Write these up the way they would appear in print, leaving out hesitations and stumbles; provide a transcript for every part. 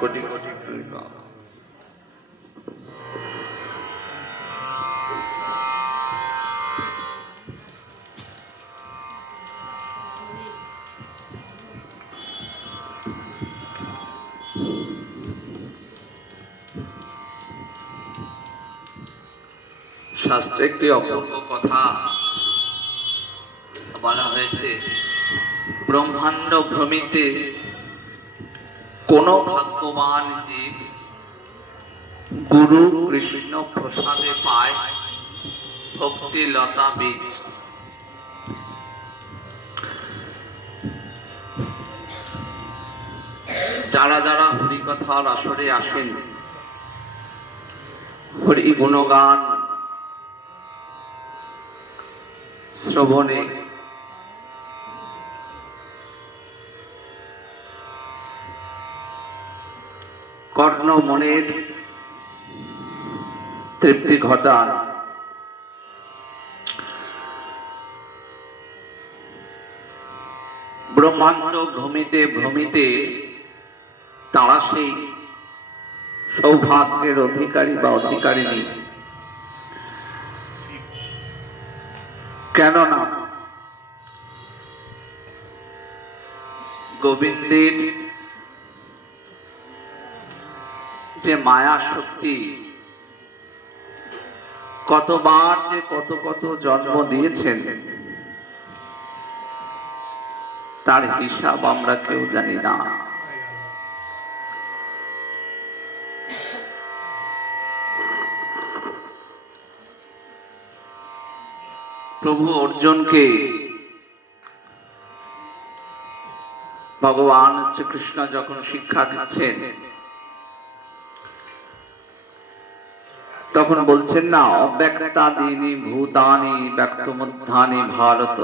কোটি কোটি প্রণাম। শাস্ত্রে একটি অপূর্ব কথা বলা হয়েছে, ব্রহ্মাণ্ড ভ্রমিতে কোন ভাগ্যবান জীব গুরু কৃষ্ণ প্রসাদে পায় ভক্তি লতা বীজ। যারা যারা হরিকথার আসরে আসেন, হরি গুণগান শ্রবণে কর্ণ মনের তৃপ্তি ঘটান, ব্রহ্মাণ্ড ভ্রমিতে ভ্রমিতে তারা সেই সৌভাগ্যের অধিকারী বা অধিকারিণী। কেননা গোবিন্দের যে মায়া শক্তি কতবার যে কত কত জন্ম দিয়েছেন তার হিসাব আমরা কেউ জানি না। প্রভু অর্জুনকে ভগবান শ্রীকৃষ্ণ যখন শিক্ষা দিচ্ছেন তখন বলছেন না, অব্যক্তাদীনি ভূতানি ব্যক্তমধ্যানি ভারত,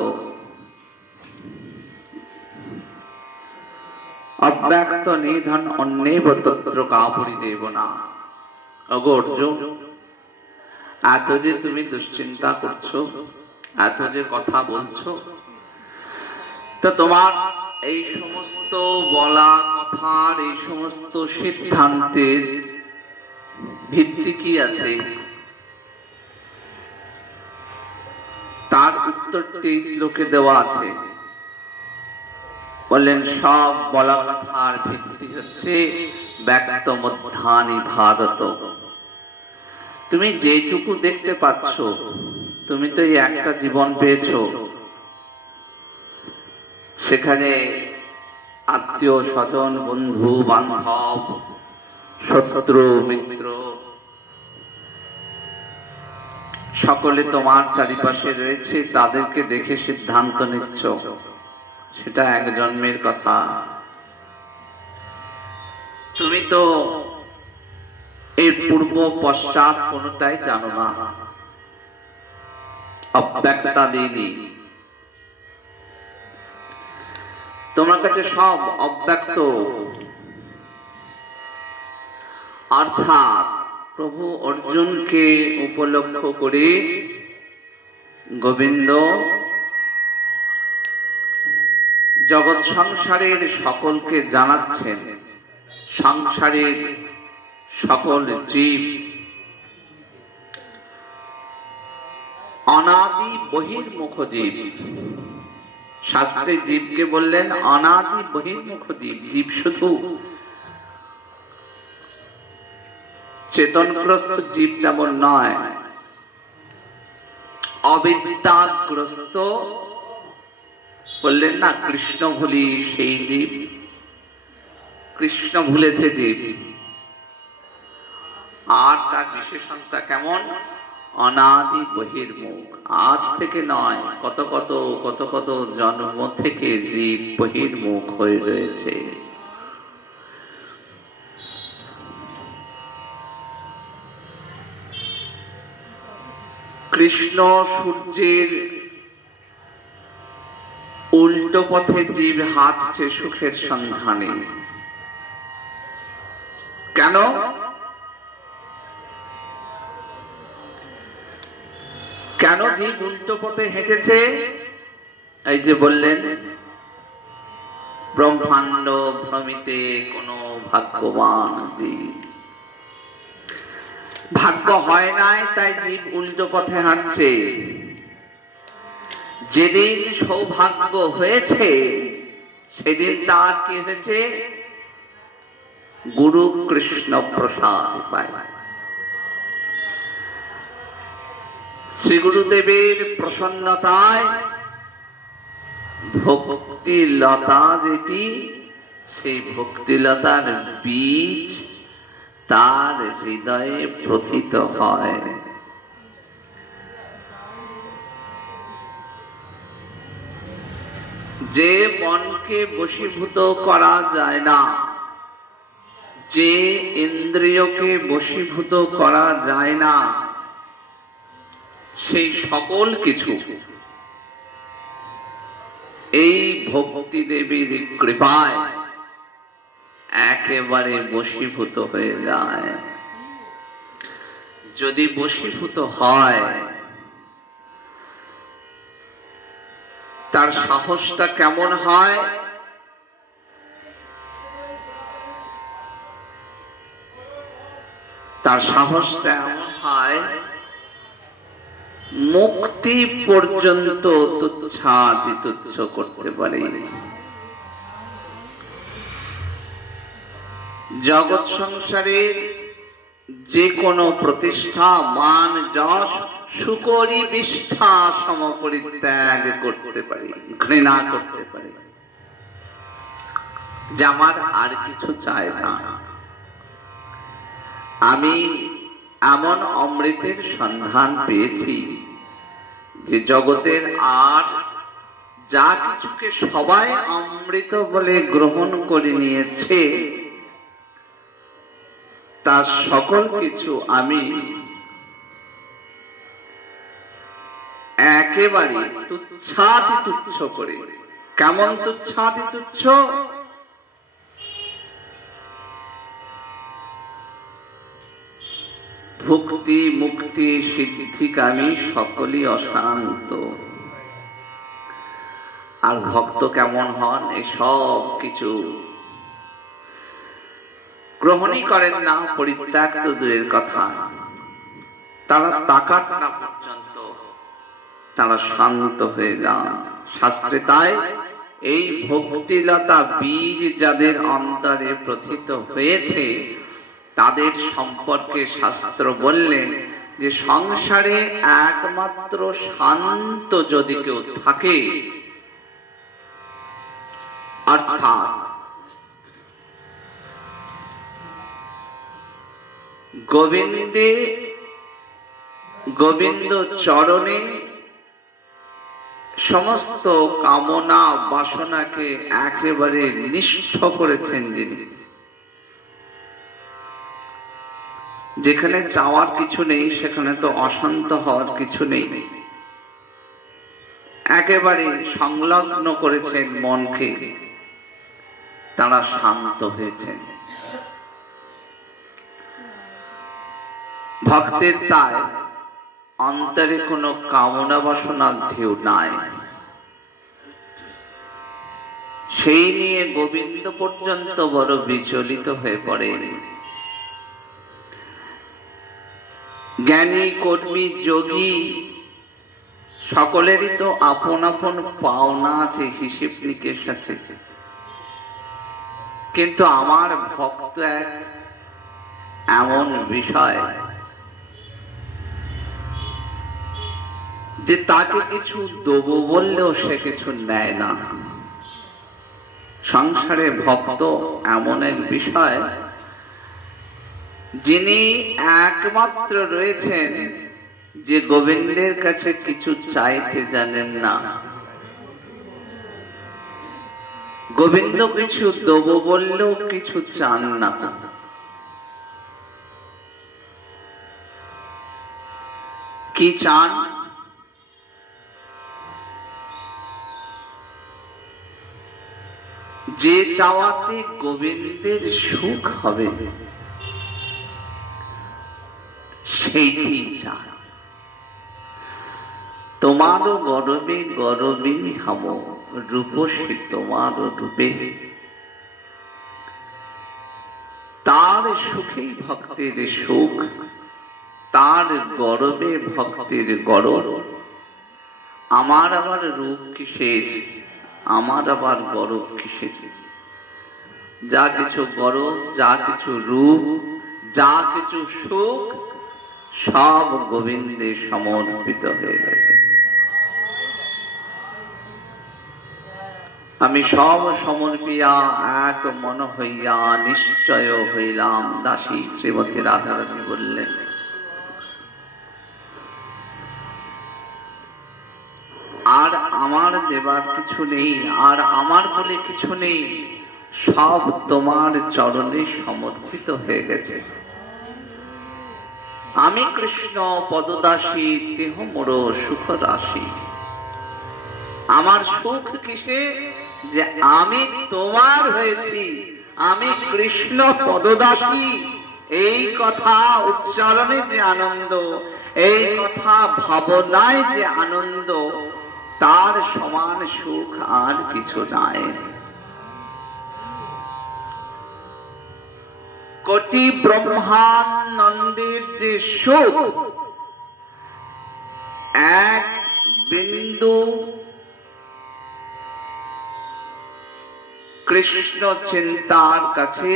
অব্যক্ত নিধন অন্যেব তত্র কাপরিদেব না। ওগো অর্জুন, এত যে তুমি দুশ্চিন্তা করছো, এত যে কথা বলছো, তো তোমার এই সমস্ত বলা কথার, এই সমস্ত সিদ্ধান্তের ভিত্তি কি আছে? তার উত্তরটি শ্লোকে দেওয়া আছে। বললেন সব বলা কথার ভিত্তি হচ্ছে ব্যক্ত মধ্যানি ভারত। তুমি যেটুকু দেখতে পাচ্ছ, তুমি তো এই একটা জীবন পেয়েছো, সেখানে আত্মীয় স্বজন বন্ধু বান্ধব শত্রু মিত্র সকলে তোমার চারিপাশে রয়েছে, তাদেরকে দেখে সিদ্ধান্ত নিচ্ছ, সেটা এক জন্মের কথা। তুমি তো এর পূর্ব পশ্চাৎ কোনটাই জানো না। অব্যক্তাদীনি, তোমার কাছে সব অব্যক্ত। অর্থাৎ প্রভু অর্জুনকে উপলক্ষ করে গোবিন্দ জগৎ সংসারের সকলকে জানাচ্ছেন, সংসারের সকল জীব অনাদি বহির্মুখ জীব। শাস্ত্রে জীবকে বললেন অনাদি বহির্মুখ জীব। জীব শুধু চেতনগ্রস্ত জীব তেমন নয়, অবিদ্যাগ্রস্ত বললেন না, কৃষ্ণ ভুলি সেই জীব। কৃষ্ণ ভুলেছে জীব, আর তার বিশেষণটা কেমন? অনাদি বহির্মুখ। আজ থেকে নয়, কত কত কত কত জন্ম থেকে জীব বহির্মুখ হয়ে রয়েছে। কৃষ্ণ সূর্যের উল্টো পথে জীব হাঁটছে সুখের সন্ধানে। কেন? কেন জীব উল্টো পথে হেঁটেছে? এই যে বললেন ব্রহ্মাণ্ড ভ্রমিতে কোনো ভাগ্যবান জীব। ভাগ্য হয় নাই তাই জীব উল্টো পথে হাঁটছে। যেদিন সৌভাগ্য হয়েছে সেদিন তার কি হয়েছে? গুরু কৃষ্ণ প্রসাদ পায়। শ্রী গুরুদেবের প্রসন্নতায় ভক্তিলতা যেটি, সেই ভক্তিলতার বীজ তার হৃদয়ে প্রথিত হয়। যে মনকে বশীভূত করা যায় না, যে ইন্দ্রিয়কে বশীভূত করা যায় না, সেই সকল কিছু এই ভক্তি দেবীর কৃপায় একেবারে বশীভূত হয়ে যায়। যদি বশীভূত হয়, তার সাহসটা কেমন হয়? তার সাহসটা এমন হয়, মুক্তি পর্যন্ত তুচ্ছ করতে পারে। জগৎ সংসারে যে কোনো প্রতিষ্ঠা, মান, যশ, সুকরি বিষ্ঠা সমপরিত্যাগ করতে পারি, ঘৃণা করতে পারি, যে আমার আর কিছু চাই না। আমি এমন অমৃতের সন্ধান পেয়েছি যে জগতের আর যা কিছুকে সবাই অমৃত বলে গ্রহণ করে নিয়েছে, তার সকল কিছু আমি একেবারে তুচ্ছাতি তুচ্ছ করে। কেমন তুচ্ছাতি তুচ্ছ? ভক্তি মুক্তি সিদ্ধিকামী সকলই অশান্ত। আর ভক্ত কেমন হন? এই সব কিছু গ্রহণই করেন না, পরিত্যাগ তো দূরের কথা, তারা তাকান না পর্যন্ত তারা শান্ত হয়ে যান। শাস্ত্রে তাই এই ভক্তিলতা বীজ যাদের অন্তরে প্রথিত হয়েছে, তাদের সম্পর্কে শাস্ত্র বললেন যে সংসারে একমাত্র শান্ত যদি কেউ থাকে, অর্থাৎ গোবিন্দ চরণে সমস্ত কামনা বাসনাকে একেবারে নিষ্ঠ করেছেন যিনি, যেখানে চাওয়ার কিছু নেই সেখানে তো অশান্ত হওয়ার কিছু নেই, একেবারে সংলগ্ন করেছেন মনকে, তারা শান্ত হয়েছেন। ভক্তের তাই অন্তরে কোনো কামনা বাসনার ঢেউ নাই। সেই নিয়ে গোবিন্দ পর্যন্ত বড় বিচলিত হয়ে পড়েন। জ্ঞানী কর্মী যোগী সকলেরই তো আপন আপন পাওনা আছে, হিসেব নিকেশ আছে, কিন্তু আমার ভক্ত এক এমন বিষয় যে তাকে কিছু দেবো বললেও সে কিছু নেয় না। সংসারে ভক্ত এমন এক বিষয়, যিনি একমাত্র রয়েছেন যে গোবিন্দের কাছে কিছু চাইতে জানেন না। গোবিন্দ কিছু দেবো বললেও কিছু চান না। কি চান? যে চাওয়াতে গোবিন্দের সুখ হবে সেইটি চান। তোমারও গরবে গরবিনী হব, রূপসী তোমার রূপে সুখেই ভক্তের সুখ, তার গরবে ভক্তের গরব। আমার আবার রূপ কিসের, আমার আবার গরব কিসের? যা কিছু গরব, যা কিছু রূপ, যা কিছু সুখ, সব গোবিন্দে সমর্পিত হয়ে গেছে। আমি সব সমর্পিয়া এক মন হইয়া নিশ্চয় হইলাম দাসী, শ্রীমতী রাধারানী বললেন। আর আমার দেবার কিছু নেই, আর আমার বলে কিছু নেই, সব তোমার চরণে সমর্পিত হয়ে গেছে। আমি কৃষ্ণ পদদাসী, দেহ মোর সুখ রাশি। আমার সুখ কিসে? যে আমি তোমার হয়েছি, আমি কৃষ্ণ পদদাসী। এই কথা উচ্চারণে যে আনন্দ, এই কথা ভাবনায় যে আনন্দ, তার সমান সুখ আর কিছু নাই। কোটি ব্রহ্মানন্দের যে সুখ, এক বিন্দু কৃষ্ণ চিন্তার কাছে,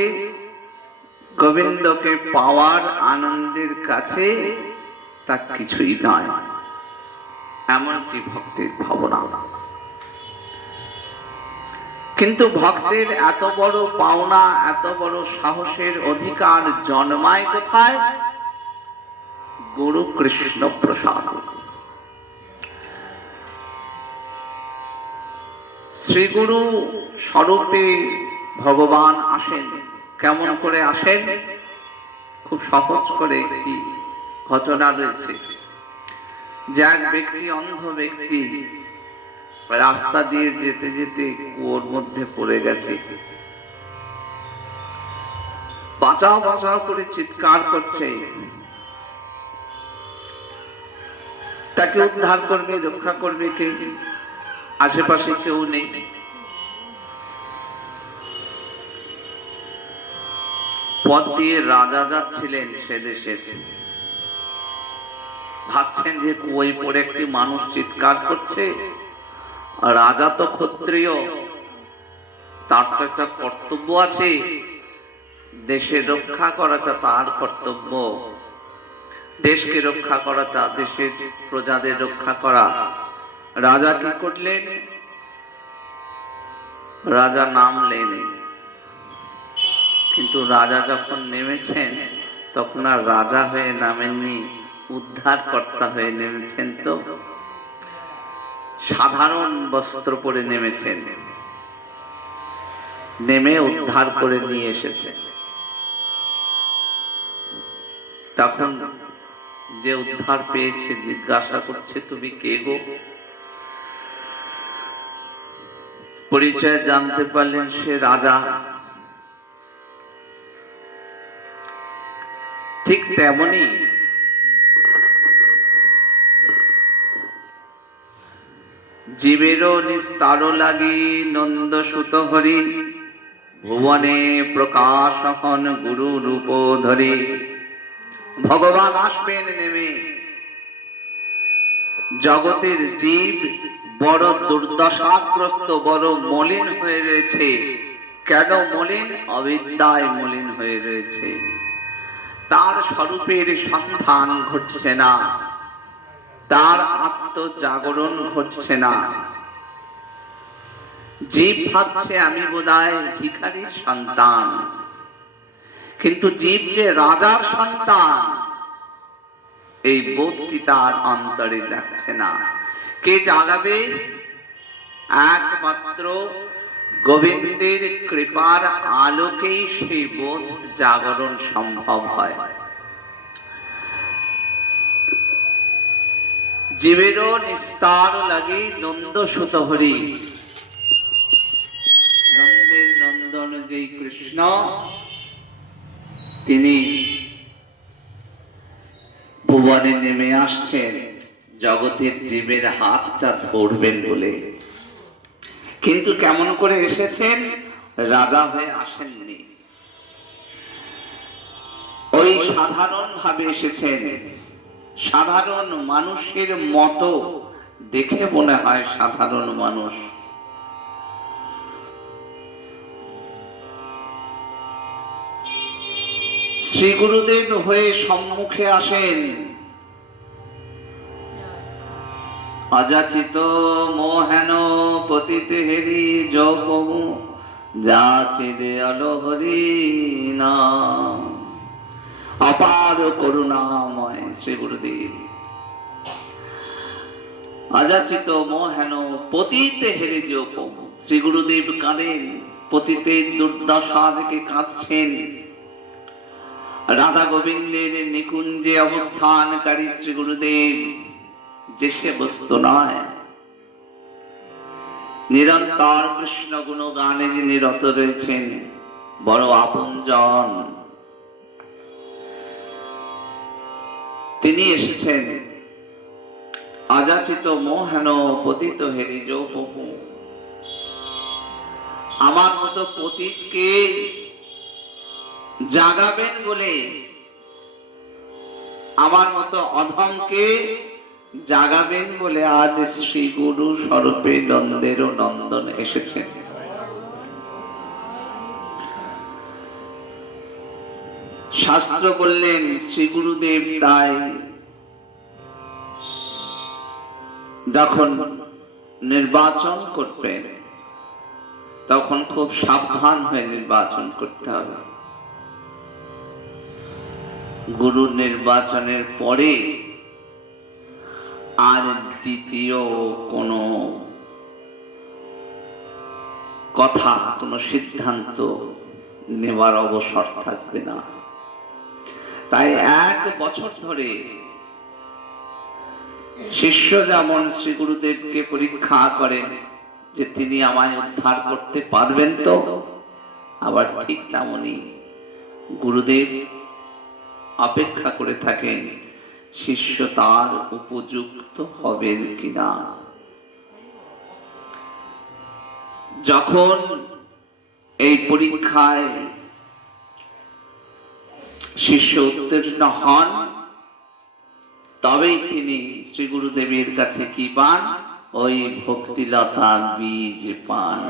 গোবিন্দকে পাওয়ার আনন্দের কাছে তা কিছুই নয়। এমনটি ভক্তের ভাবনা। কিন্তু ভক্তের এত বড় পাওনা, এত বড় সাহসের অধিকার জন্মায় কোথায়? গুরু কৃষ্ণ প্রসাদ। শ্রীগুরু স্বরূপে ভগবান আসেন। কেমন করে আসেন? খুব সহজ করে একটি ঘটনা রয়েছে। যে এক ব্যক্তি, অন্ধ ব্যক্তি, রাস্তা দিয়ে যেতে যেতে কুয়োর মধ্যে পড়ে গেছে। বাঁচাও বাঁচাও করে চিৎকার করছে। তাকে উদ্ধার করবে, রক্ষা করবে কে? আশেপাশে কেউ নেই। পথ দিয়ে রাজা যাচ্ছিলেন সে দেশে। ভাবছেন যে কুয়োয় পড়ে একটি মানুষ চিৎকার করছে, রাজা তো ক্ষত্রিয়, তার তো একটা কর্তব্য আছে, দেশের রক্ষা করাটা তার কর্তব্য। দেশকে রক্ষা করাটা, দেশের প্রজাদের রক্ষা করা। রাজা কি করলেন? রাজা নামলেন, কিন্তু রাজা যখন নেমেছেন তখন আর রাজা হয়ে নামেননি, উদ্ধারকর্তা হয়ে নেমেছেন। তো সাধারণ বস্ত্র পরে নেমেছেন, নেমে উদ্ধার করে নিয়ে এসেছে। তখন যে উদ্ধার পেয়েছে জিজ্ঞাসা করছে, তুমি কে গো? পরিচয় জানতে পারলেন সে রাজা। ঠিক তেমনি জীবেরও নিস্তার লাগি নন্দ সুত হরি, ভুবনে প্রকাশ হন গুরু রূপ ধরি। ভগবান আসবেন নেমে। জগতের জীব বড় দুর্দশাগ্রস্ত, বড় মলিন হয়ে রয়েছে। কেন মলিন? অবিদ্যায় মলিন হয়ে রয়েছে। তার স্বরূপের সন্ধান ঘটছে না, তার আত্মজাগরণ ঘটছে না। জীব ভাবছে আমি বোধহয় ভিখারির সন্তান, কিন্তু জীব যে রাজার সন্তান, এই বোধটি তার অন্তরে যাচ্ছে না। কে জাগাবে? একমাত্র গোবিন্দের কৃপার আলোকেই সেই বোধ জাগরণ সম্ভব হয়। জীবেরও নিস্তার লাগি নন্দ সুত হরি। নন্দের নন্দন যেই কৃষ্ণ, তিনি ভুবনে নেমে আসছেন জগতের জীবের হাতটা ধরবেন বলে। কিন্তু কেমন করে এসেছেন? রাজা হয়ে আসেননি। ওই সাধারণ ভাবে এসেছেন, সাধারণ মানুষের মতো, দেখে মনে হয় সাধারণ মানুষ। শ্রী গুরুদেব হয়ে সম্মুখে আসেন, অযাচিত মোহেন পতিতে হেরি জপমু যাচিরে অলহরি নাম। অপার করুণাময় শ্রী গুরুদেব, অযাচিত মোহেন পতিতে হেরি জপমু। শ্রী গুরুদেব কাঁদেন, পতিতের দুর্দশা দেখে কাঁদছেন। রাধা গোবিন্দের নিকুঞ্জে অবস্থানকারী শ্রী গুরুদেব যে সে বস্তু নয়, নিরন্তর কৃষ্ণ গুণগানে যে নিরত রয়েছেন, বড় আপনজন। তিনি এসেছেন অযাচিত মোহেন পতিত হেরি জপমু। আমার মতো পতিতকে জাগাবেন বলে, আমার মতো অধমকে জাগাবেন বলে আজ শ্রী গুরু স্বরূপে নন্দের নন্দন এসেছেন। শাস্ত্র বললেন শ্রী গুরুদেব তাই যখন নির্বাচন করবেন তখন খুব সাবধান হয়ে নির্বাচন করতে হবে। গুরু নির্বাচনের পরে আর দ্বিতীয় কোনো কথা, কোনো সিদ্ধান্ত নেবার অবসর থাকবে না। তাই 1 বছর ধরে শিষ্য যেমন শ্রী গুরুদেবকে পরীক্ষা করেন যে তিনি আমায় উদ্ধার করতে পারবেন তো, আবার ঠিক তেমনি গুরুদেব অপেক্ষা করে থাকেন শিষ্য তার উপযুক্ত হবেন কিনা। যখন এই পরীক্ষায় শিষ্য উত্তীর্ণ হন, তবেই তিনি শ্রী গুরুদেবের কাছে কি পান? ওই ভক্তিলতা বীজ পান।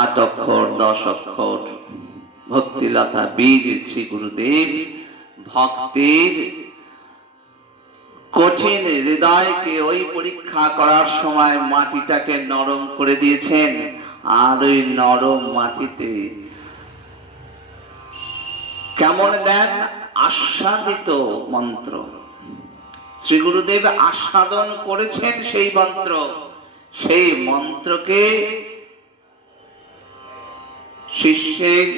8 অক্ষর 10 অক্ষর ভক্তিলতা বীজ শ্রী গুরুদেব ভক্তের কঠিন হৃদয়কে ওই পরীক্ষা করার সময় মাটিটাকে নরম করে দিয়েছেন। আর ওই নরম মাটিতে কেমন দেন? আস্বাদিত মন্ত্র। শ্রী গুরুদেব আস্বাদন করেছেন সেই মন্ত্র, সেই মন্ত্রকে শিষ্যের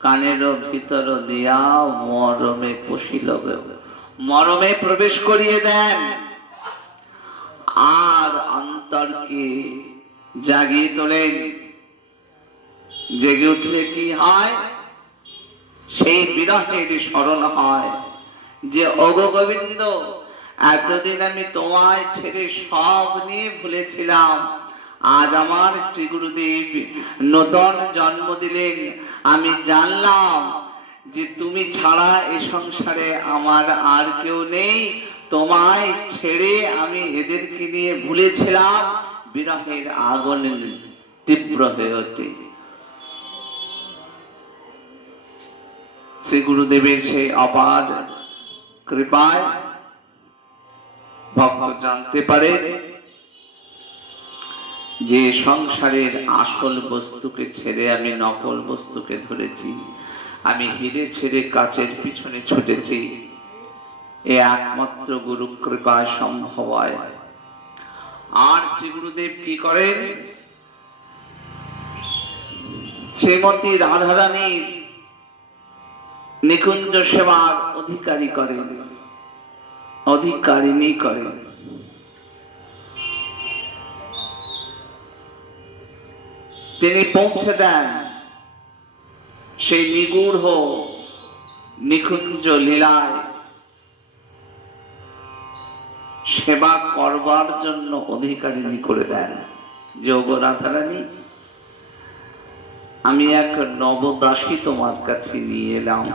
কানের ভিতর দিয়া মরমে পশিল, মরমে প্রবেশ করিয়ে দেন। আর অন্তরকে জাগিয়ে তোলেন। জেগে উঠলে কি হয়? সেই বিরহের স্মরণ হয় যে ওগো গোবিন্দ, এতদিন আমি তোমায় ছেড়ে সব নিয়ে ভুলেছিলাম, আজ আমার শ্রী গুরুদেব নতুন জন্ম দিলেন। আমি জানলাম যে তুমি ছাড়া এ সংসারে আমার আর কেউ নেই। তোমায় ছেড়ে আমি এদেরকে নিয়ে ভুলেছিলাম। বিরহের আগুন তীব্র হয়ে ওঠে। শ্রী গুরুদেবের সেই অপার কৃপায় ভক্ত জানতে পারে যে সংসারের আসল বস্তুকে ছেড়ে আমি নকল বস্তুকে ধরেছি। আমি হিরে ছেড়ে কাচের পিছনে ছুটেছি। এ একমাত্র গুরু কৃপায় সম্ভব হয়। আর শ্রী গুরুদেব কি করেন? শ্রীমতী রাধারানীর নিকুঞ্জ সেবার অধিকারী করেন, অধিকারিণী করেন। তিনি পৌঁছে দেন সেই নিগূঢ় নিকুঞ্জ লীলায় সেবা করবার জন্য অধিকারিণী করে দেন। যোগ রাধারানী আমি এক নবদাসী তোমার কাছে নিয়ে এলাম,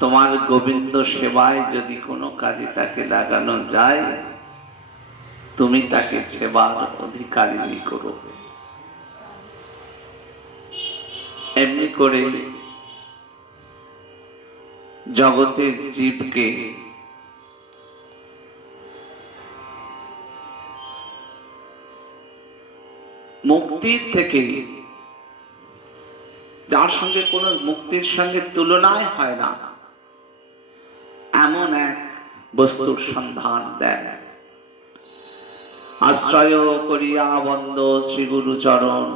তোমার গোবিন্দ সেবায় যদি কোনো কাজে তাকে লাগানো যায়, তুমি তাকে সেবার অধিকারিণী করো। এমনি করে জগতের জীবকে মুক্তির থেকে, যার সঙ্গে কোনো মুক্তির সঙ্গে তুলনায় হয় না, এমন এক বস্তুর সন্ধান দেন। আশ্রয় করিয়া বন্দ শ্রী গুরু চরণ,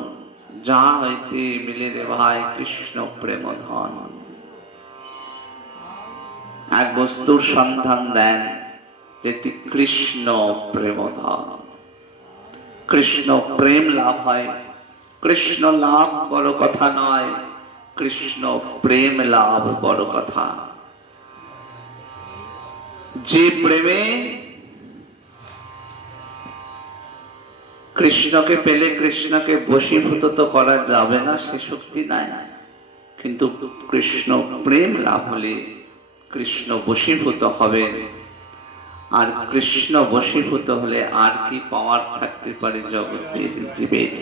যা হইতে মিলে রে ভাই কৃষ্ণ প্রেম ধন। এক বস্তুর সন্ধান দেন, যেটি কৃষ্ণ প্রেম ধন। কৃষ্ণ প্রেম লাভ হয়, কৃষ্ণ লাভ বড় কথা নয়, কৃষ্ণ প্রেম লাভ বড় কথা। যে প্রেমে কৃষ্ণকে পেলে কৃষ্ণকে বশীভূত তো করা যাবে না, সে শক্তি নাই, কিন্তু কৃষ্ণ প্রেম লাভ হলে কৃষ্ণ বশীভূত হবে। আর কৃষ্ণ বশীভূত হলে আর কি পাওয়ার থাকতে পারে জগতের জীবের?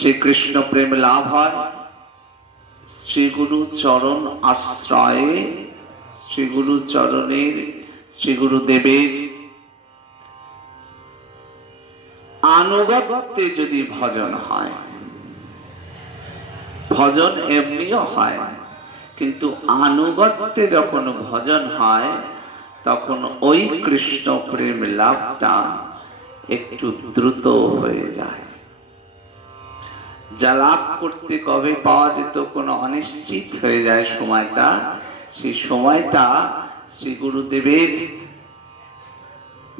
সেই কৃষ্ণ প্রেম লাভ হয় শ্রী গুরু চরণ আশ্রয়ে, শ্রী গুরু চরণের, শ্রী গুরুদেবের আনুগত্যে যদি ভজন হয়। ভজন এমনিও হয়, কিন্তু আনুগত্যে যখন ভজন হয় তখন ওই কৃষ্ণ প্রেম লাভটা একটু দ্রুত হয়ে যায়। যা লাভ করতে কবে পাওয়া যেত কোনো অনিশ্চিত হয়ে যায় সময়টা, সেই সময়টা শ্রী গুরুদেবের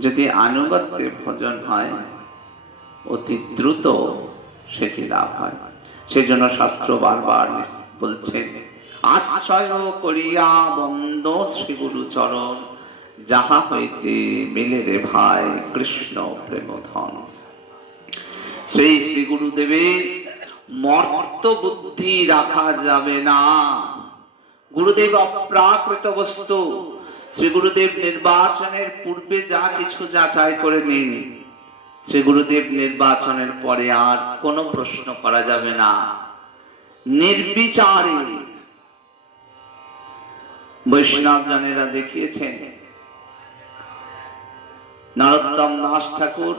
যদি আনুগত্যে ভজন হয় অতি দ্রুত সেটি লাভ হয়। সেই জন্য শাস্ত্র বারবার বলছেন, আশ্রয় করিয়া বন্দ শ্রী গুরু চরণ, যাহা হইতে মিলে রে ভাই কৃষ্ণ প্রেম ধন। সেই শ্রী গুরুদেবের মর্ত বুদ্ধি রাখা যাবে না। গুরুদেব অপ্রাকৃত বস্তু। শ্রী গুরুদেব নির্বাচনের পূর্বে যা কিছু যাচাই করে নিন, শ্রী গুরুদেব নির্বাচনের পরে আর কোনো প্রশ্ন করা যাবে না। নির্বিচারে বৈষ্ণব জনেরা দেখিয়েছেন, নরোত্তম দাস ঠাকুর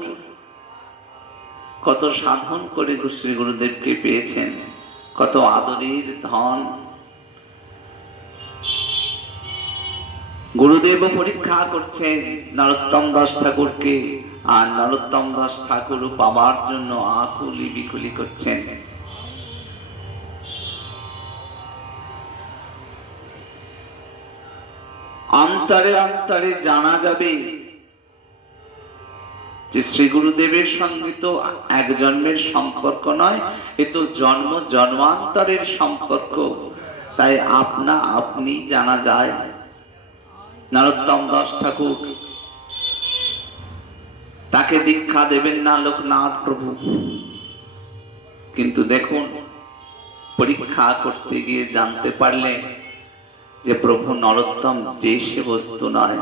কত সাধন করে শ্রী গুরুদেবকে পেয়েছেন, কত আদরের ধন। গুরুদেব পরীক্ষা করছেন নরোত্তম দাস ঠাকুরকে, আর নরোত্তম দাস ঠাকুর পাবার জন্য আকুলি বিকুলি করছেন। অন্তরে অন্তরে জানা যাবে যে শ্রী গুরুদেবের সঙ্গে তো এক জন্মের সম্পর্ক নয়, এ তো জন্ম জন্মান্তরের সম্পর্ক। তাই আপনা আপনি জানা যায়। নরোত্তম দাস ঠাকুর তাকে দীক্ষা দেবেন না লোকনাথ প্রভু, কিন্তু দেখুন পরীক্ষা করতে গিয়ে জানতে পারলেন যে প্রভু নরোত্তম যে সে বস্তু নয়,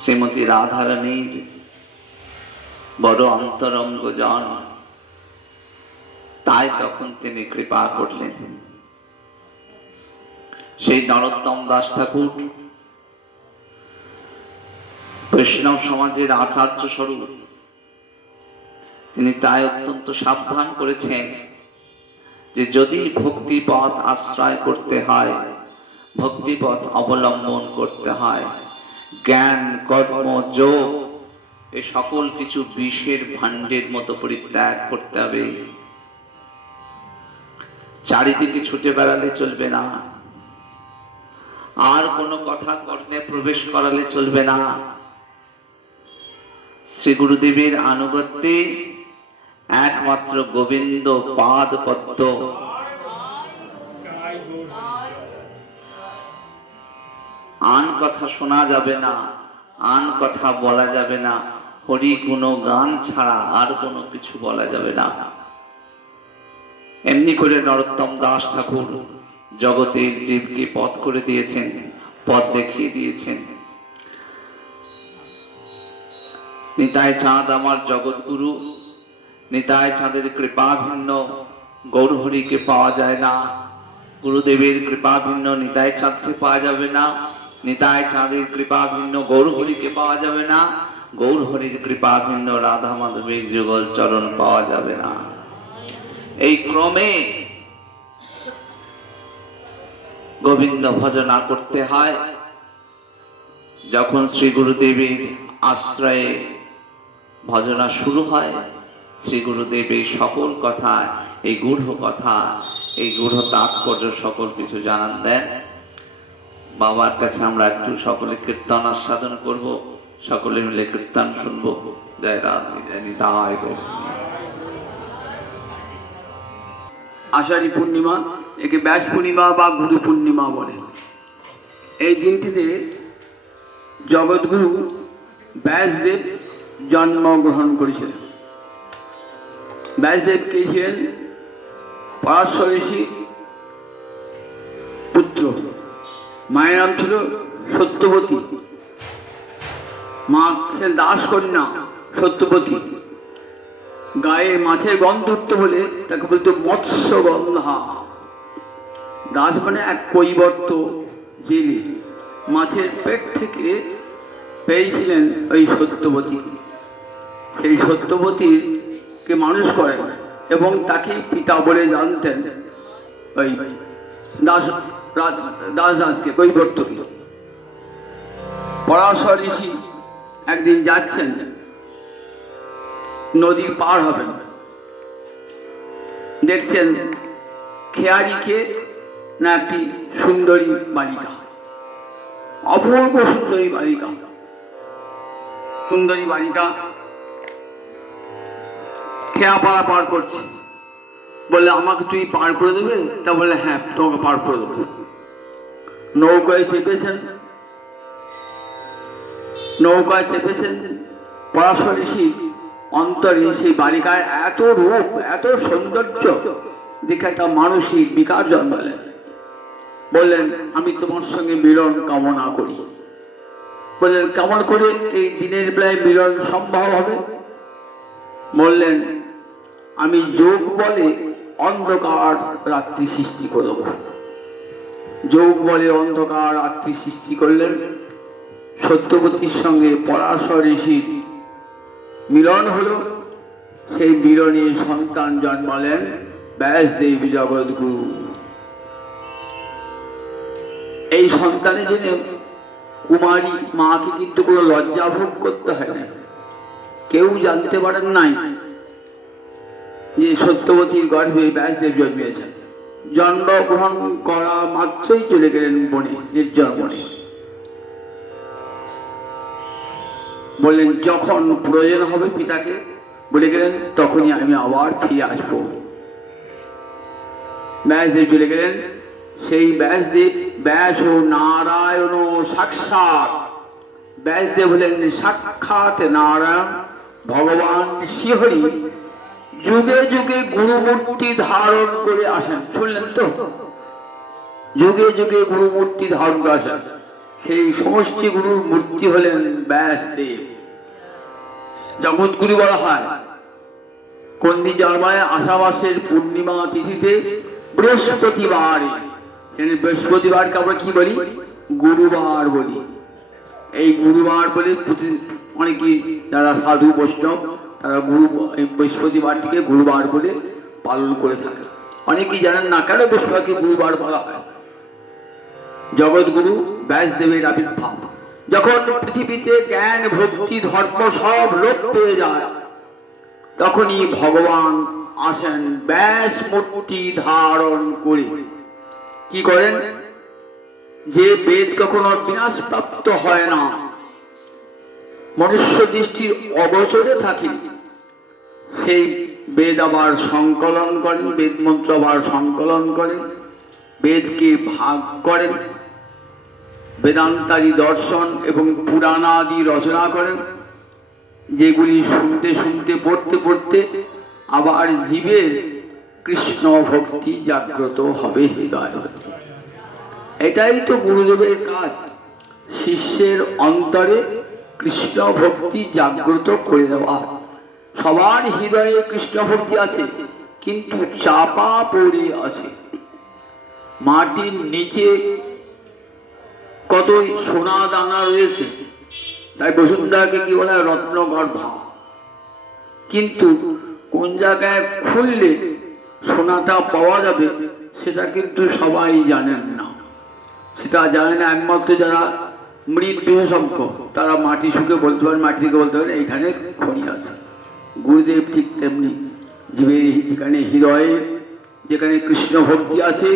শ্রীমতী রাধারানীর বড় অন্তরঙ্গ জন। তাই তখন তিনি কৃপা করলেন। সেই নরোত্তম দাস ঠাকুর বৈষ্ণব সমাজের আচার্য স্বরূপ। তিনি তাই অত্যন্ত সাবধান করেছেন যে যদি ভক্তিপথ আশ্রয় করতে হয়, ভক্তিপথ অবলম্বন করতে হয়, জ্ঞান কর্ম যোগ এ সকল কিছু বিষের ভাণ্ডের মতো পরিত্যাগ করতে হবে। চারিদিকে ছুটে বেড়ালে চলবে না, আর কোনো কথা কর্ণে প্রবেশ করালে চলবে না। শ্রী গুরুদেবের আনুগত্যে একমাত্র গোবিন্দ পাদ পদ্ম, আন কথা শোনা যাবে না, আন কথা বলা যাবে না, হরি গুণ গান ছাড়া আর কোনো কিছু বলা যাবে না। এমনি করে নরোত্তম দাস ঠাকুর জগতের জীবকে পথ করে দিয়েছেন, পথ দেখিয়ে দিয়েছেন। নিতাই চাঁদ আমার জগৎগুরু, নিতাই চাঁদের কৃপা ভিন্ন গৌরহরিকে পাওয়া যায় না, গুরুদেবের কৃপা ভিন্ন নিতাই চাঁদকে পাওয়া যাবে না, নিতাই চাঁদের কৃপা ভিন্ন গৌরহরিকে পাওয়া যাবে না, গৌরহরির কৃপা ভিন্ন রাধা মাধবের যুগল চরণ পাওয়া যাবে না। এই ক্রমে গোবিন্দ ভজনা করতে হয়। যখন শ্রী গুরুদেবের আশ্রয়ে ভজনা শুরু হয়, শ্রী গুরুদেব এই সকল কথা, এই গূঢ় কথা, এই গূঢ় তাৎপর্য সকল কিছু জানান দেন। বাবার কাছে আমরা একটু সকলে কীর্তন আস্বাদন করব, সকলে মিলে কীর্তন শুনবো। জয় রাধে, জয় নিতাই গৌর। আষাঢ়ী পূর্ণিমা, একে ব্যাস পূর্ণিমা বা গুরু পূর্ণিমা বলে। এই দিনটিতে জগৎগুরু ব্যাসদেব জন্মগ্রহণ করেছিলেন। ব্যাসদেব কে ছিলেন? পরাশর ঋষির পুত্র। মায়ের নাম ছিল সত্যবতী, মা ছিলেন দাসকন্যা সত্যবতী। গায়ে মাছের গন্ধ উঠত বলে তাকে বলতো মৎস্য গন্ধা। দাস মানে এক কৈবর্ত জেলে, মাছের পেট থেকে পেয়েছিলেন ওই সত্যবতী। সেই সত্যবতীকে মানুষ করেন এবং তাকে পিতা বলে জানতেন ওই দাসকে, কৈবর্তকে। পরাশর ঋষি একদিন যাচ্ছেন, নদী পার হবেন, দেখছেন খেয়ারিকে না একটি সুন্দরী বালিকা, অপূর্ব সুন্দরী বালিকা। সুন্দরী বালিকা খেয়াপাড়া পার করছে, বললে আমাকে তুই পার করে দেবে? তা বললে হ্যাঁ, তোমাকে পার করে দেবো। নৌকায় চেপেছেন। পরাশর ঋষি অন্তরে সেই বালিকায় এত রূপ, এত সৌন্দর্য দেখে একটা মানসিক বিকার জন্মালেন। বললেন আমি তোমার সঙ্গে মিলন কামনা করি। বললেন কেমন করে এই দিনের বেলায় মিলন সম্ভব হবে? বললেন আমি যোগ বলে অন্ধকার রাত্রি সৃষ্টি করব। যোগ বলে অন্ধকার রাত্রি সৃষ্টি করলেন। সত্যবতীর সঙ্গে পরাশর ঋষির মিলন হলো। সেই মিলনে সন্তান জন্মালেন ব্যাসদেব জগৎগুরু। এই সন্তানের জন্য কুমারী মাকে কিন্তু কোনো লজ্জা ভোগ করতে হয় না। কেউ জানতে পারেন নাই যে সত্যবতীর গর্ভে ব্যাসদেব জন্মিয়েছেন। জন্মগ্রহণ করা মাত্রই চলে গেলেন বনে, নির্জন বনে। বললেন যখন প্রয়োজন হবে পিতাকে, বলে গেলেন তখনই আমি আবার ফিরে আসবো। ব্যাসদেব চলে গেলেন। সেই ব্যাসদেব ব্যাস ও নারায়ণ সাক্ষাৎ। ব্যাসদেব হলেন সাক্ষাৎ নারায়ণ ভগবান শ্রীহরি। যুগে যুগে গুরুমূর্তি ধারণ করে আসেন। শুনলেন তো, যুগে যুগে গুরুমূর্তি ধারণ করে আসেন। সেই সমষ্টি গুরুর মূর্তি হলেন ব্যাসদেব। জগৎগুরু বলা হয়। কোন দিন জন্মায়? আষাঢ় মাসের পূর্ণিমা তিথিতে বৃহস্পতিবারে। বৃহস্পতিবারকে আমরা কি বলি? গুরুবার বলি। এই গুরুবার বলে অনেকে যারা সাধু বৈষ্ণব তারা বৃহস্পতিবারটিকে গুরুবার বলে পালন করে থাকে। অনেকেই জানেন না কেন বৃহস্পতিবারকে গুরুবার বলা হয়। জগৎগুরু ব্যাসদেবের আবির্ভাব। যখন পৃথিবীতে জ্ঞান ভক্তি ধর্ম সব লোপ পেয়ে যায়, তখনই ভগবান আসেন ব্যাস মূর্তি ধারণ করে। কি করেন? যে বেদ কখনো বিনাশ প্রাপ্ত হয় না, মনুষ্য দৃষ্টির অগোচরে থাকে, সেই বেদ আবার সংকলন করেন, বেদ মন্ত্র আবার সংকলন করেন, বেদকে ভাগ করেন। বেদান্তাদি দর্শন এবং পুরাণাদি রচনা করেন, যেগুলি শুনতে শুনতে পড়তে পড়তে আবার জীবের কৃষ্ণ ভক্তি জাগ্রত হবে হৃদয় হতে। এটাই তো গুরুদেবের কাজ, শিষ্যের অন্তরে কৃষ্ণ ভক্তি জাগ্রত করে দেওয়া। সবার হৃদয়ে কৃষ্ণ ভক্তি আছে, কিন্তু চাপা পড়ে আছে। মাটির নিচে কত সোনা দানা রয়েছে, তাই বসুন্ধরাকে কি বলা হয়, রত্নগর্ভা। কিন্তু কোন জায়গায় খুললে সোনাটা পাওয়া যাবে সেটা কিন্তু সবাই জানেন না। সেটা জানেন একমাত্র যারা মৃৎ বিশেষজ্ঞ, তারা মাটি শুকে বলতে পারেন, মাটি থেকে বলতে পারেন এইখানে খনি আছে। গুরুদেব ঠিক তেমনি জীবের এখানে হৃদয়ে যেখানে কৃষ্ণ ভক্তি আছে,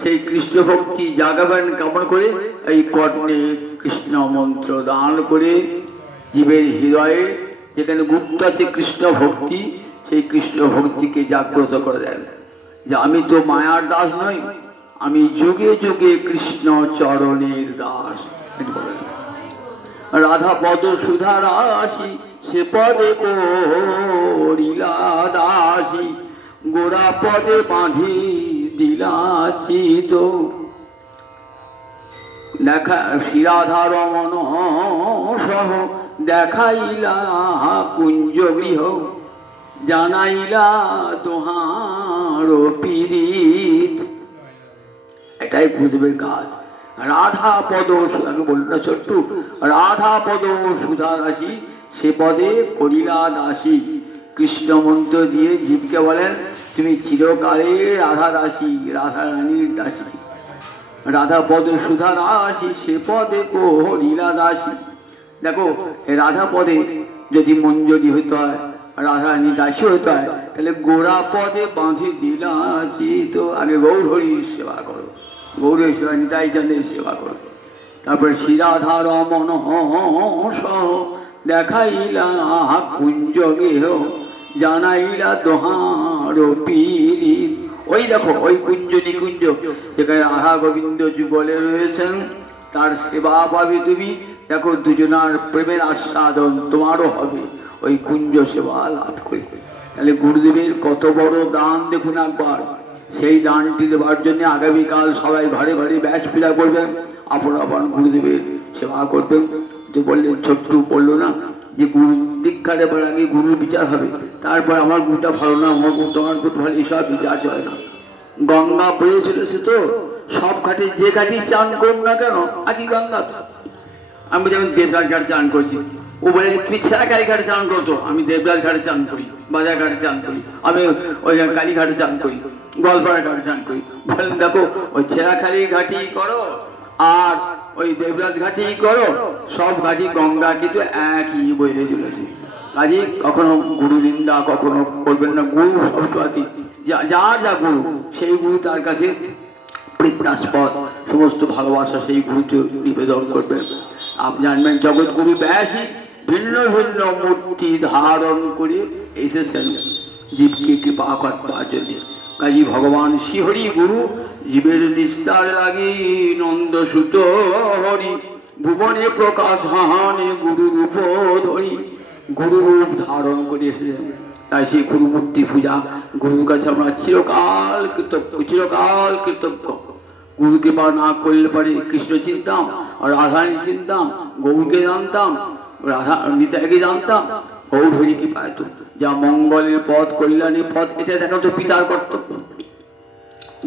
সেই কৃষ্ণ ভক্তি জাগাবেন কেমন করে? এই কর্ণে কৃষ্ণ মন্ত্র দান করে জীবের হৃদয়ে যেখানে গুপ্ত আছে কৃষ্ণ ভক্তি, সেই কৃষ্ণ ভক্তিকে জাগ্রত করে দেন। যে আমি তো মায়ার দাস নই, আমি যুগে যুগে কৃষ্ণ চরণের দাস। রাধা পদ সুধা রাশি সে পদে করিলা দাসী, গোড়া পদে বাঁধি দিলাছি তো। দেখা শিরাধা রমণ সহ দেখাইলা কুঞ্জ গৃহ, জানাইলা তোহার পীড়িত। এটাই গুরুদেবের কাজ। রাধা পদ, আমি বলল না ছোট্ট, রাধা পদ সুধা রাশি সে পদে করিলা দাসী। কৃষ্ণ মন্ত্র দিয়ে জীবকে বলেন তুমি চিরকালে রাধা দাসী, রাধা রানীর দাসী। রাধা পদ সুধা রাশি সে পদে করিলা দাসী। দেখো রাধা পদে যদি মঞ্জরি হইতে হয়, রাধা রানী দাসী হইতে হয়, তাহলে গোড়া পদে বাঁধি দিলাছি তো। আগে গৌর হরির সেবা করো, গৌরের সেবা, নিতাই চন্দ্রের সেবা করো। তারপরে শিরাধা রমণ সহ দেখাইলা কুঞ্জ গেহ, জানাইলা দোহার পীড়িত। ওই দেখো ওই কুঞ্জ নিকুঞ্জ যেখানে রাধা গোবিন্দ যুগলে রয়েছেন, তার সেবা পাবে তুমি। দেখো দুজনার প্রেমের আস্বাদন তোমারও হবে ওই কুঞ্জ সেবা লাভ করে। তাহলে গুরুদেবের কত বড় দান দেখুন একবার। সেই দানটি দেওয়ার জন্য আগামীকাল সবাই ঘরে ঘরে ব্যাস পূজা করবেন, আপন আপন গুরুদেবের সেবা করবেন। তো বললেন ছোট্ট বললো না যে গুরু দীক্ষা দেবার আগে গুরুর বিচার হবে, তারপর আমার গুরুটা ভালো না, আমার গুরু তোমার গুরু ভালো, এসব বিচার চলে না। গঙ্গা বয়ে চলেছে তো, সব ঘাটে যে ঘাটে চান করুন না কেন, আজই গঙ্গা তো। আমি যেমন দেবরাজ ঘাটে চান করছি, ও বলে তুমি ছেড়াখালি ঘাটে চান করতো, আমি দেবরাজ ঘাটে চান করি, বাজার ঘাটে চান করি, আমি ওই কালীঘাটে চান করি, গোয়ালপাড়া ঘাটে চান করি। বলেন দেখো ওই ছেড়াখালি ঘাটি করো আর ওই দেবরাজ ঘাটি করো, সব ঘাটি গঙ্গা কিন্তু একই বয়ে চলেছে। কাজে কখনো গুরু নিন্দা কখনো করবেন না। গুরু সবসময় যার যা গুরু সেই গুরু তার কাছে প্রেরণাস্পদ, সমস্ত ভালোবাসা সেই গুরুকে নিবেদন করবেন। আপনি জানবেন জগৎগুরু ব্যাসী ভিন্ন ভিন্ন মূর্তি ধারণ করে এসেছেন জীবকে কৃপা করবার জন্য। কাজী ভগবান শ্রীহরি গুরু জীবের নিস্তার লাগি নন্দ সুত হরি, ভুবনে প্রকাশ হানে গুরু রূপ ধরি। গুরু রূপ ধারণ করে এসেছেন, তাই সেই গুরু মূর্তি পূজা গুরুর কাছে আমরা চিরকাল কৃতজ্ঞ, চিরকাল কৃতজ্ঞ। গুরু কৃপা না করলে পরে কৃষ্ণ চিনতাম, রাধারানী চিনতাম, গৌরকে জানতাম, রাধা নিতাইকে জানতাম। গৌর হরি কৃপা এত যা মঙ্গলের পথ, কল্যাণের পথ, এটা দেখা তো পিতার কর্তব্য।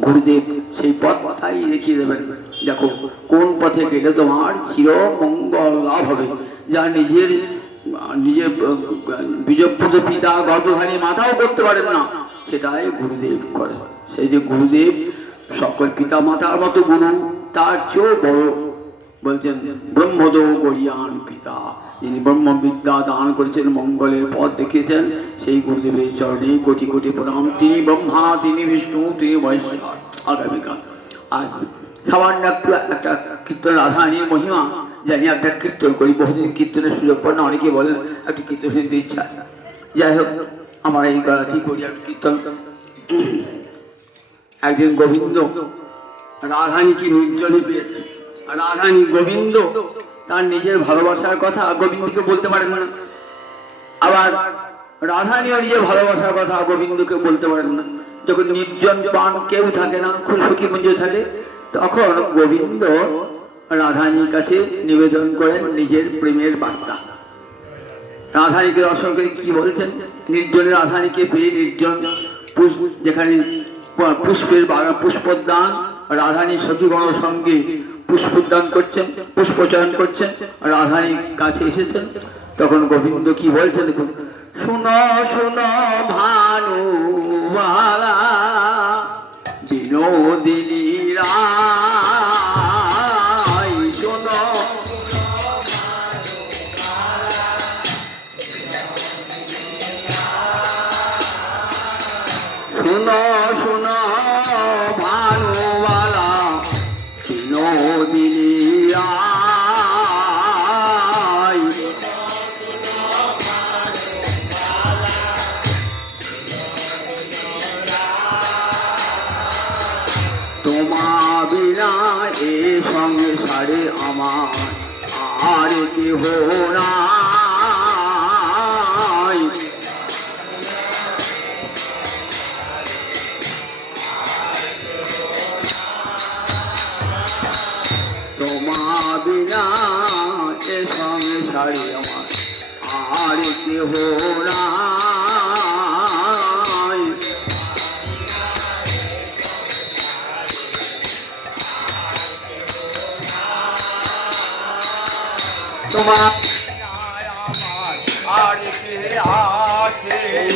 গুরুদেব সেই পথ কথাই দেখিয়ে দেবেন। দেখো কোন পথে গেলে তোমার চির মঙ্গল লাভ হবে। যা নিজের বীজপ্রদ পিতা গর্ভধারী মাতাও করতে পারেন না, সেটাই গুরুদেব করে। সেই যে গুরুদেব সকল পিতা মাতার মতো গুরু, তার চেয়েও বড়। বলছেন ব্রহ্মদো গরিয়ান পিতা, যিনি ব্রহ্মবিদ্যা দান করেছেন, মঙ্গলের পথ দেখিয়েছেন, সেই গুরুদেবের চরণে কোটি কোটি প্রণাম। তিনি ব্রহ্মা, তিনি বিষ্ণু, তিনি মহেশ্বর। আগামীকাল আজ সামান্য একটা কীর্তন রাধারানীর মহিমা জানি একটা কীর্তন করি। বহুদিন কীর্তনের সুযোগ পড়ে না, অনেকে বলেন একটি কীর্তন শুনতে ইচ্ছা। যাই হোক আমার এই গলাটি করি আমি কীর্তন। একদিন গোবিন্দ রাধারানীকে নির্জনে পেয়েছেন, রাধানী গোবিন্দ তার নিজের ভালোবাসার কথা গোবিন্দকে বলতে পারেন না, আবার রাধানীও নিজের ভালোবাসার কথা গোবিন্দকে বলতে পারেন না। যখন নির্জন পান কেউ থাকে না, খুব সুখী মঞ্জে থাকে, তখন গোবিন্দ রাধানীর কাছে নিবেদন করেন নিজের প্রেমের বার্তা। রাধানীকে দর্শন করে কি বলছেন, নির্জনে রাধানীকে পেয়ে নির্জন যেখানে পুষ্পের পুষ্পোদ্যান, রাধানী সখীগণ সঙ্গে পুষ্পোদ্যান করছেন, পুষ্পচয়ন করছেন, রাধানীর কাছে এসেছেন। তখন গোবিন্দ কি বলছেন দেখুন, শুনো শুনো ভানুবালা বিনোদিনী রায়, শোনো শুনো শুনো ভানুবালা বিনোদিনী রায়, তোমা বিনা এ সংসারে আমার আর কেহ নাই, তোমা বিনা এ সংসারে আমার আর কেহ নাই। তোমার আর কে আছে এক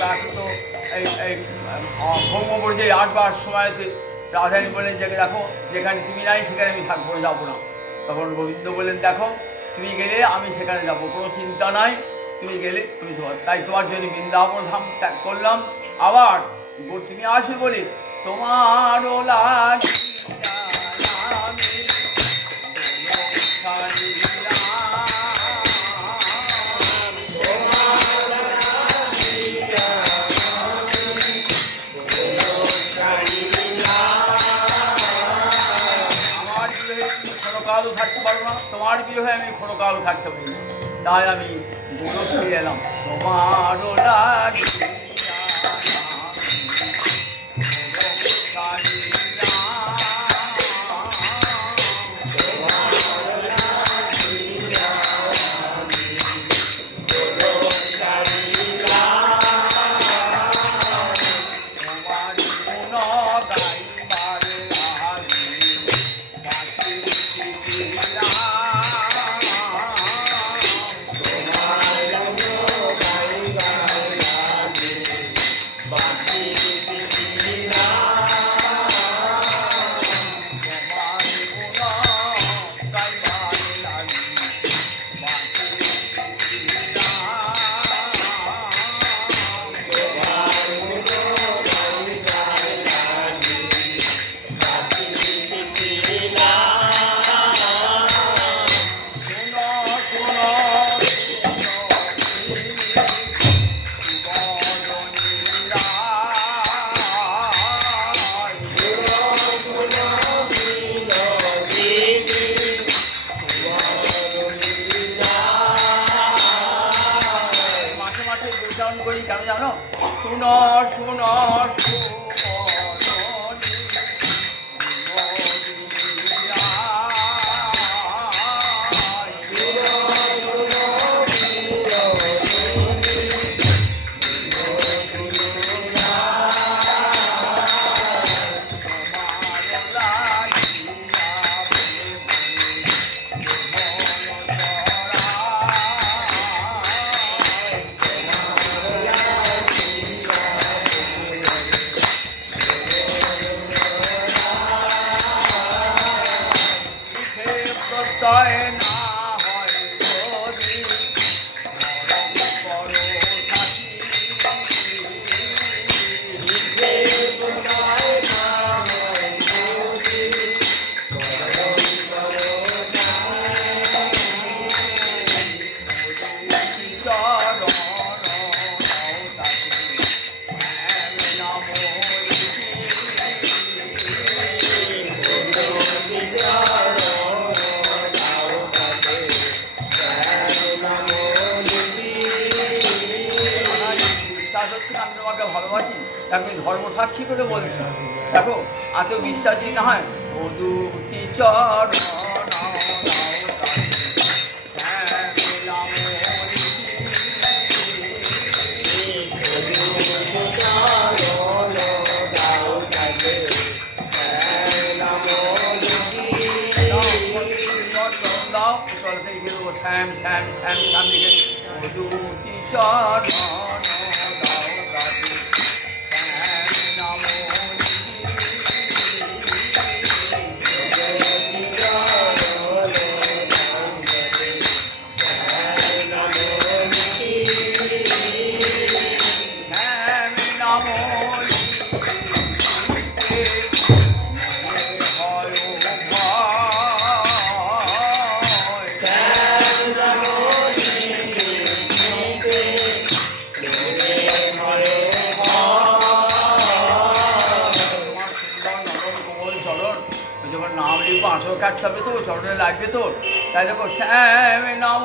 তাকে তো এই ভৌমপুরে আসবার সময় আছে, রাধারানী বললেন যে দেখো যেখানে তুমি নাই সেখানে আমি থাকবো, যাবো না। তখন গোবিন্দ বললেন দেখো তুমি গেলে আমি সেখানে যাব, কোনো চিন্তা নাই, তুমি গেলে আমি তাই তোমার জন্য বৃন্দাবন ধাম ত্যাগ করলাম। আবার তুমি আসবে বলে তোমারও লাগে ক্ষণকালও থাকতে পারবো না, তোমার বিরহে আমি ক্ষণকালও থাকতে পারি না, তাই আমি গোলক ফিরে এলাম। তোমারও লাগে কেন জানো? শুনো শুনো ভালোবাসি, তাকে ধর্ম সাক্ষী করে বলছি। দেখো এত বিশ্বাসী না হয় দুটি চরণ শ্যাম শ্যাম শ্যাম শ্যাম লিখে দুটি চরণ যখন নাম লিখবো আসর কাটতে হবে তো, চরণে লাগবে তো, তাই দেখো শ্যাম নাম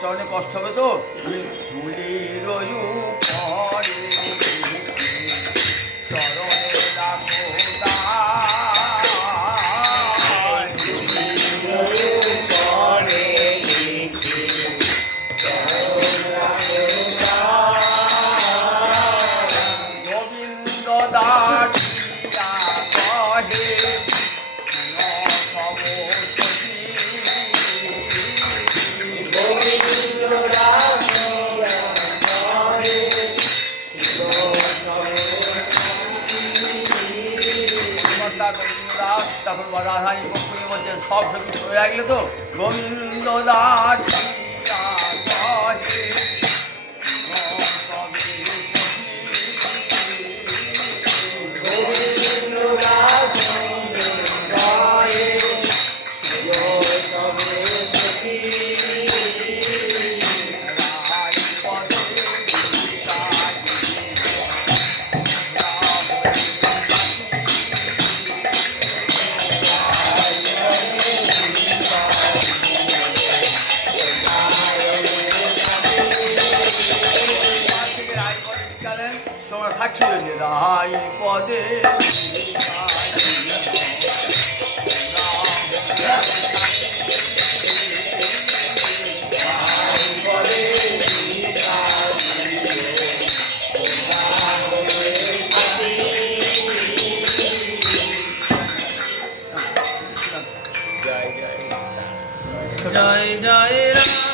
চরণে কষ্ট হবে তো তুমি ধুলির উপরে চরণে রাখো গোবিন্দ দাঁড়িয়া কহে তখন রাধারানী পক্ষে বলছেন সব সঙ্গে সরে লাগলে তো গোবিন্দ দাস তোমরা সাক্ষী হয়েছে রাই পদে জয় জয় রাম